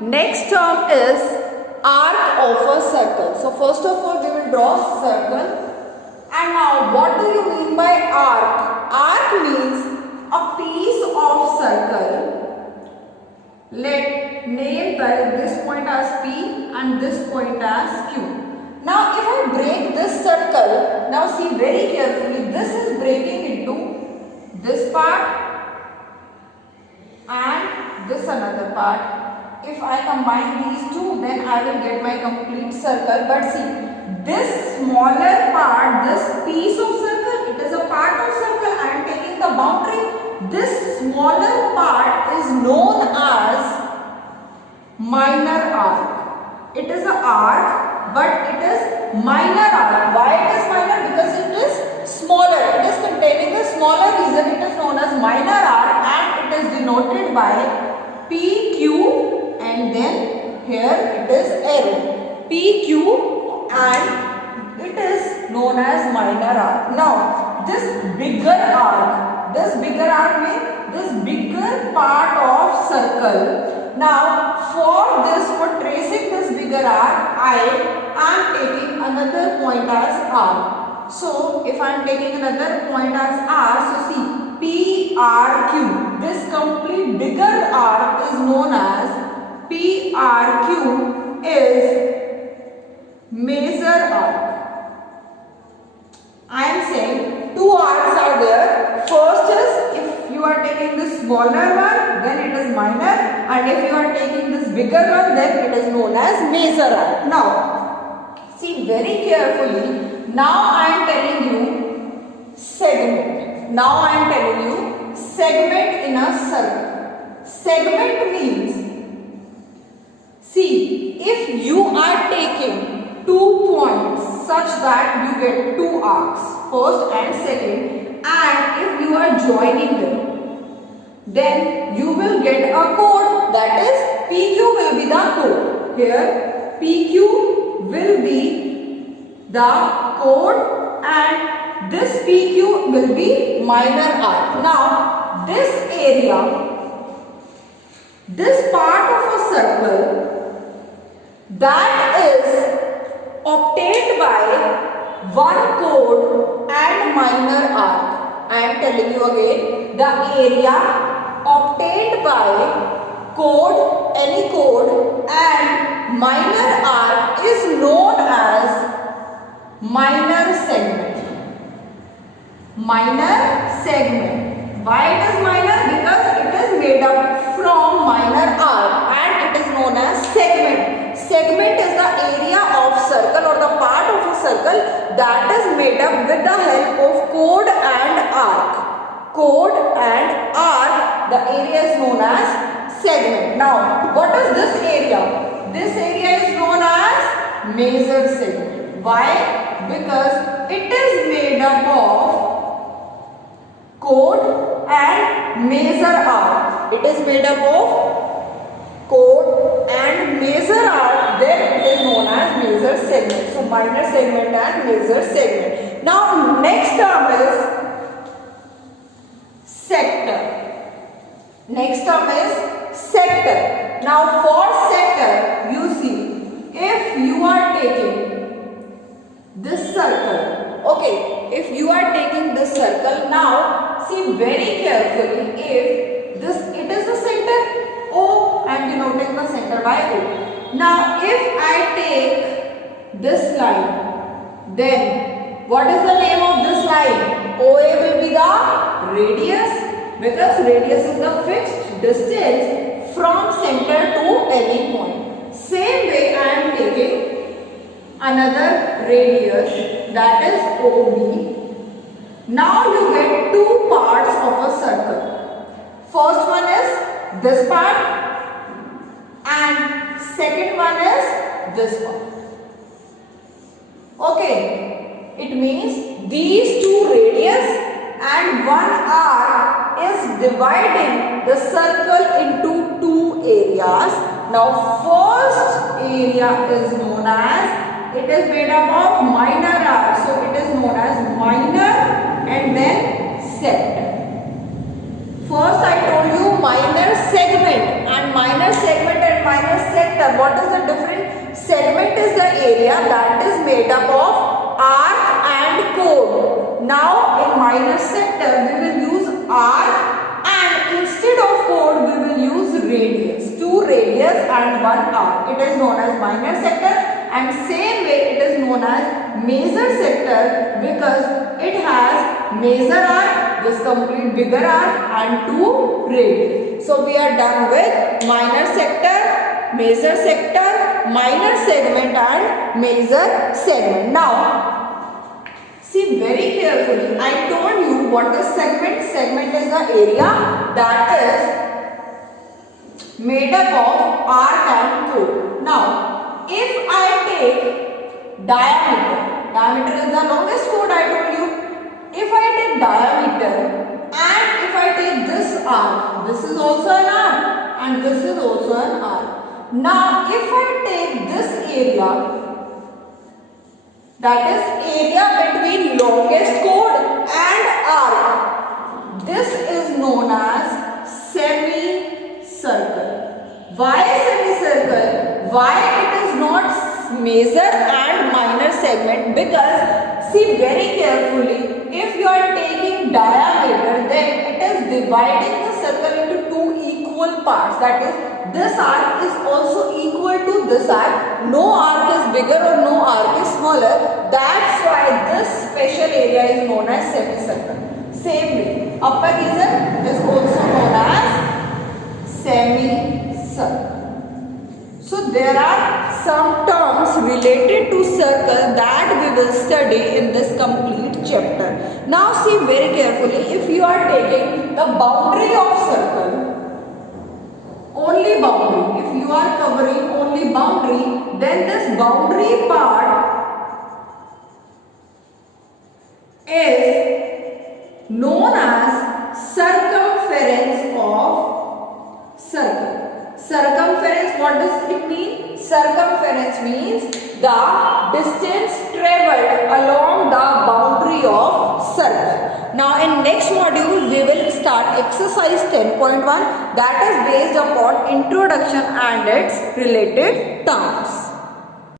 next term is arc of a circle. So first of all we will draw a circle. And now what do you mean by arc? Arc means a piece of circle. Let name this point as P and this point as Q. Now if I break this circle, now see very carefully, this is breaking into this part and this another part. If I combine these two, then I will get my complete circle. But see, this smaller part, this piece of circle, it is a part of circle. I am taking the boundary. This smaller part is known as minor arc. It is an arc, but it is minor arc. Why it is minor? Because it is smaller. It is containing a smaller region. It is known as minor arc and it is denoted by PQ. And then here it is arrow PQ and it is known as minor arc. Now this bigger arc means this bigger part of circle. Now for tracing this bigger arc, I am taking another point as R. So if I am taking another point as R, so see PRQ. This complete bigger arc is known as PRQ is major arc. I am saying two arcs are there. First is if you are taking this smaller one, then it is minor, and if you are taking this bigger one, then it is known as major arc. Now, see very carefully. Now I am telling you segment. Now I am telling you segment in a circle. Segment means, see, if you are taking 2 points such that you get 2 arcs, first and second, and if you are joining them, then you will get a chord, that is PQ will be the chord. Here PQ will be the chord and this PQ will be minor arc. Now this area, this part of a circle, that is obtained by one chord and minor arc. I am telling you again, the area obtained by chord, any chord and minor arc is known as minor segment. Minor segment. Why it is minor? Because it is made up from minor arc and it is known as segment. Segment is the area of circle or the part of a circle that is made up with the help of chord and arc. Chord and arc, the area is known as segment. Now, what is this area? This area is known as major segment. Why? Because it is made up of chord and major arc. It is made up of chord and major arc, then it is known as major segment. So minor segment and major segment. Now next term is sector. Next term is sector. Now for sector, you see, if you are taking this circle, okay, if you are taking this circle, now see very carefully, if this, it is the center, O, I am denoting the center by O. Now if I take this line, then what is the name of this line? OA will be the radius, because radius is the fixed distance from center to any point. Same way I am taking another radius, that is OB. Now you get two parts of a circle. First one is this part and second one is this part. Okay, it means these two radius and one arc is dividing the circle into two areas. Now first area is known as, it is made up of minor arc, so it is known as minor and then sector. First I told you minor segment and minor sector. What is the difference? Segment is the area that is made up of arc and chord. Now in minor sector we will use arc, and instead of chord we will use radius. 2 radius and 1 arc. It is known as minor sector, and same way it is known as major sector because it has major arc, this complete bigger arc, and 2 radius. So we are done with minor sector, major sector, minor segment and major segment. Now see very carefully, I told you what is segment. Segment is the area that is made up of arc and chord. Now if I take diameter is the longest chord I told you. If I take diameter and if I take this arc, this is also an arc and this is also an arc. Now if I take this area, that is area between longest chord and arc, this is known as semicircle. Why semicircle? Why it is not major and minor segment? Because see very carefully, if you are taking diameter, then it is dividing the circle into 2 equal parts. That is, this arc is also equal to this arc. No arc is bigger or no arc is smaller. That's why this special area is known as semicircle. Same way, upper region is also known as semicircle. So there are some terms related to circle that we will study in this complete chapter. Now see very carefully, if you are taking the boundary of circle, only boundary, if you are covering only boundary, then this boundary part is known as circumference of circle. Circumference, what does it mean? Circumference means the distance traveled along the boundary of circle. Now in next module we will start exercise 10.1, that is based upon introduction and its related terms.